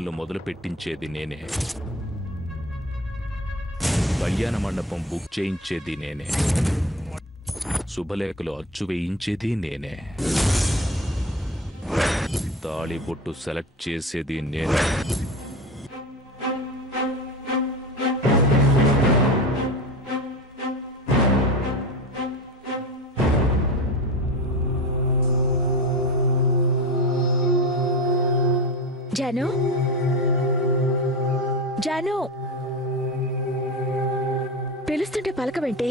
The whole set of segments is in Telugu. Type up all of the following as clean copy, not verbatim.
పనులు మొదలు పెట్టించేది నేనే. కళ్యాణ మండపం బుక్ చేయించేది నేనే. శుభలేఖలు అచ్చు వేయించేది నేనే. తాళి బొట్టు సెలెక్ట్ చేసేది నేనే. జాను, జాను, పిలుస్తుంటే పలకవేంటే?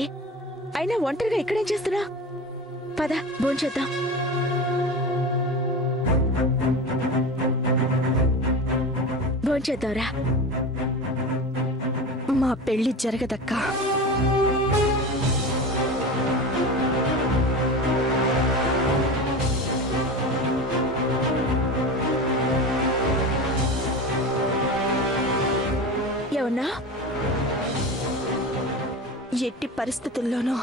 అయినా ఒంటరిగా ఇక్కడేం చేస్తున్నా? పద భోంచేద్దాం. భోంచేద్దాంరా. మా పెళ్లి జరగదక్కా. ఏమన్నా? ఎట్టి పరిస్థితుల్లోనూ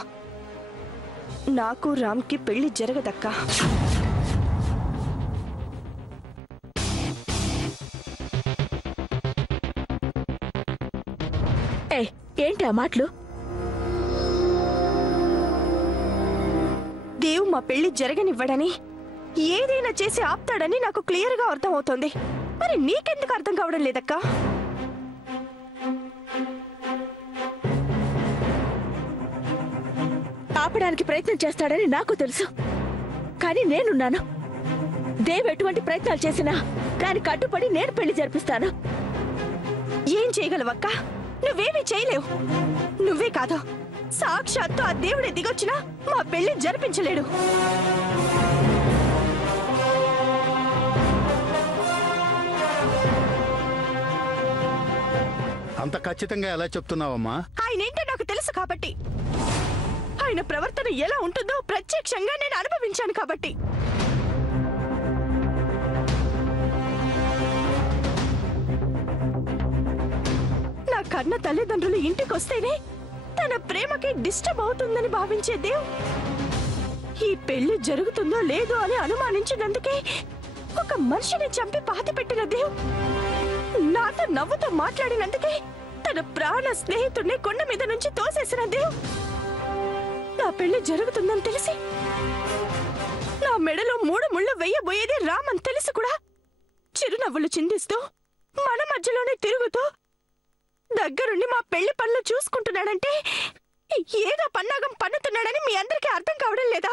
నాకు రామ్కి పెళ్లి జరగదక్కా. ఏంటి ఆ మాటలు? దేవు మా పెళ్లి జరగనివ్వడని, ఏదైనా చేసి ఆపుతాడని నాకు క్లియర్గా అర్థమవుతోంది. మరి నీకెందుకు అర్థం కావడం లేదక్కా? ఆపడానికి ప్రయత్నం చేస్తాడని నాకు తెలుసు, కానీ నేనున్నాను. దేవ్ ఎటువంటి ప్రయత్నాలు చేసినా దానికి అడ్డుపడి నేను పెళ్లి జరిపిస్తాను. ఏం చేయగలవక్కా? నువ్వేమీ చేయలేవు. నువ్వే కాదు, సాక్షాత్తు ఆ దేవుడే దిగొచ్చినా మా పెళ్లి జరిపించలేడు. అంత ఖచ్చితంగా ఎలా చెప్తున్నావమ్మా? ఆయనేంటో నాకు తెలుసు కాబట్టి, ఆయన ప్రవర్తన ఎలా ఉంటుందో ప్రత్యక్షంగా నేను అనుభవించాను కాబట్టి. నా కన్న తల్లిదండ్రులు ఇంటికొస్తేనే తన ప్రేమకి డిస్టర్బ్ అవుతుందని భావించే దేవ్ ఈ పెళ్లి జరుగుతుందో లేదో అని అనుమానించినందుకే ఒక మనిషిని చంపి పాతిపెట్టిన దేవ్ నాతో నవ్వుతో మాట్లాడినందుకే తన ప్రాణ స్నేహితుడిని కొండ మీద నుంచి తోసేసిన దేవ్ నా పెళ్లి జరుగుతుందని తెలిసి నా మెడలో 3 ముళ్ళు వెయ్యబోయేది రామని తెలిసి కూడా చిరునవ్వులు చిందిస్తూ మన మధ్యలోనే తిరుగుతూ దగ్గరుండి మా పెళ్లి పనులు చూసుకుంటున్నాడంటే ఏదో పన్నాగం పన్నుతున్నాడని మీ అందరికీ అర్థం కావడం లేదా?